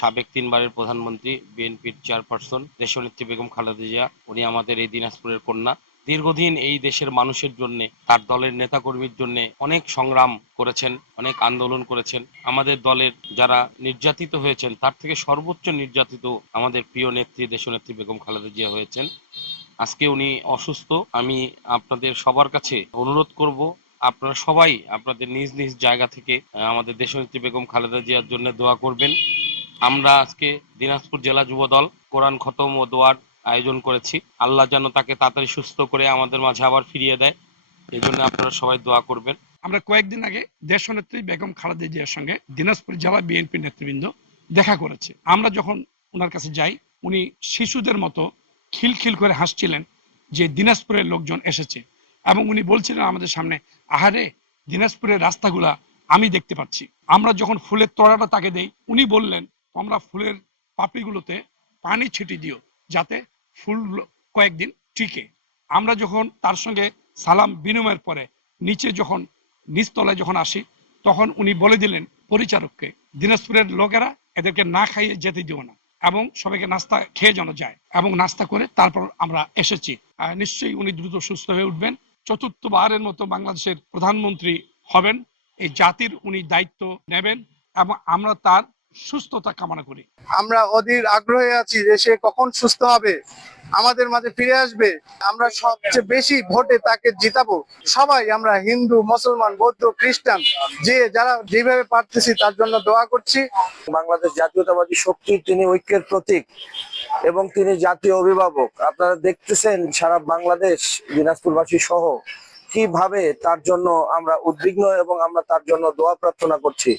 সাবেক 3 বারের প্রধানমন্ত্রী, বিএনপির চেয়ারপারসন দেশনেত্রী বেগম খালেদা জিয়া। উনি আমাদের এই দিনাজপুরের কন্যা। দীর্ঘদিন এই দেশের মানুষের জন্য, তার দলের নেতাকর্মীর জন্য অনেক সংগ্রাম করেছেন, অনেক আন্দোলন করেছেন। আমাদের দলের যারা নির্যাতিত হয়েছেন তার থেকে সর্বোচ্চ নির্যাতিত আমাদের প্রিয় নেত্রী দেশনেত্রী বেগম খালেদা জিয়া হয়েছেন। আজকে উনি অসুস্থ। আমি আপনাদের সবার কাছে অনুরোধ করব, আপনারা সবাই আপনাদের নিজ নিজ জায়গা থেকে আমাদের দেশনেত্রী বেগম খালেদা জিয়ার জন্য দোয়া করবেন। আমরা আজকে দিনাজপুর জেলা যুব দল কোরআন খতম ও দোয়ার আয়োজন করেছি। আল্লাহ যেন তাকে তাড়াতাড়ি সুস্থ করে আমাদের মাঝে আবার ফিরিয়ে দেয়, এই জন্য আপনারা সবাই দোয়া করবেন। আমরা কয়েকদিন আগে দেশনেত্রী বেগম খালেদা জিয়ার সঙ্গে দিনাজপুর জেলা বিএনপি নেতৃবৃন্দ দেখা করেছে। আমরা যখন ওনার কাছে যাই, উনি শিশুদের মতো খিলখিল করে হাসছিলেন যে দিনাজপুরের লোকজন এসেছে, এবং উনি বলছিলেন আমাদের সামনে, আহারে দিনাজপুরের রাস্তাগুলা আমি দেখতে পাচ্ছি। আমরা যখন ফুলের তোড়াটা তাকে দেই, উনি বললেন, তোমরা ফুলের পাপড়িগুলোতে পানি ছিটিয়ে দিও যাতে ফুল কয়েকদিন টিকে। আমরা যখন তার সঙ্গে সালাম বিনিময়ের পরে নিচে যখন নিচতলায় যখন আসি, তখন উনি বলে দিলেন পরিচারককে, দিনাজপুরের লোকেরা এদেরকে না খাইয়ে যেতে দিও না, এবং সবাইকে নাস্তা খেয়ে যেন যায়, এবং নাস্তা করে তারপর আমরা এসেছি। নিশ্চয়ই উনি দ্রুত সুস্থ হয়ে উঠবেন, চতুর্থবারের মতো বাংলাদেশের প্রধানমন্ত্রী হবেন, এই জাতির উনি দায়িত্ব নেবেন, এবং আমরা তার সুস্থতা কামনা করি। আমরা অধীর আগ্রহে আছি যে সে কখন সুস্থ হবে, আমাদের মাঝে ফিরে আসবে। আমরা সবচেয়ে বেশি ভোটে তাকে জিতাবো। সবাই আমরা হিন্দু, মুসলমান, বৌদ্ধ, খ্রিস্টান, যে যারা যেভাবে পারতেছি তার জন্য দোয়া করছি। বাংলাদেশ জাতীয়তাবাদী শক্তি, তিনি ঐক্যের প্রতীক এবং তিনি জাতীয় অভিভাবক। আপনারা দেখতেছেন সারা বাংলাদেশ, দিনাজপুরবাসী সহ কিভাবে তার জন্য আমরা উদ্বিগ্ন এবং আমরা তার জন্য দোয়া প্রার্থনা করছি।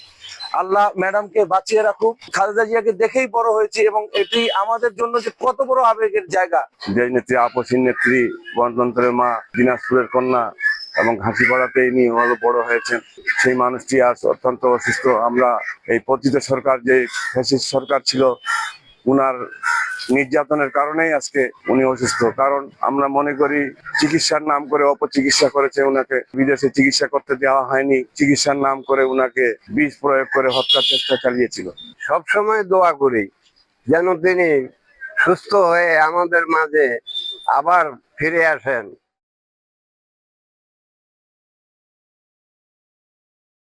আল্লাহ ম্যাডামকে বাঁচিয়ে রাখুক। খালেদা জিয়াকে দেখেই বড় হয়েছি এবং এটি আমাদের জন্য যে কত বড় আবেগের জায়গা। যে নেত্রী, আপসীন নেত্রী, গণতন্ত্রের মা, দিনাজপুরের কন্যা এবং হাসিপাড়াতে ইনি ভালো বড় হয়েছেন, সেই মানুষটি আজ অত্যন্ত অসুস্থ। আমরা এই পতিত সরকার, যে ফ্যাসিস্ট সরকার ছিল, উনার নির্যাতনের কারণেই আজকে উনি অসুস্থ। কারণ আমরা মনে করি চিকিৎসার নাম করে অপচিকিৎসা করেছে, উনাকে বিদেশে চিকিৎসা করতে দেওয়া হয়নি, চিকিৎসার নাম করে উনাকে বিষ প্রয়োগ করে হত্যার চেষ্টা চালিয়েছিল। সবসময় দোয়া করি যেন তিনি সুস্থ হয়ে আমাদের মাঝে আবার ফিরে আসেন।